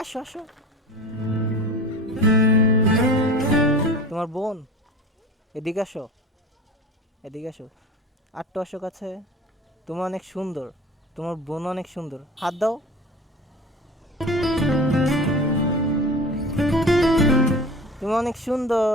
আসো আসো। তোমার বোন, এদিকে আসো, এদিকে আসো। আটটু আসো কাছে। তুমি অনেক সুন্দর, তোমার বোন অনেক সুন্দর, হাত দাও। তুমি অনেক সুন্দর।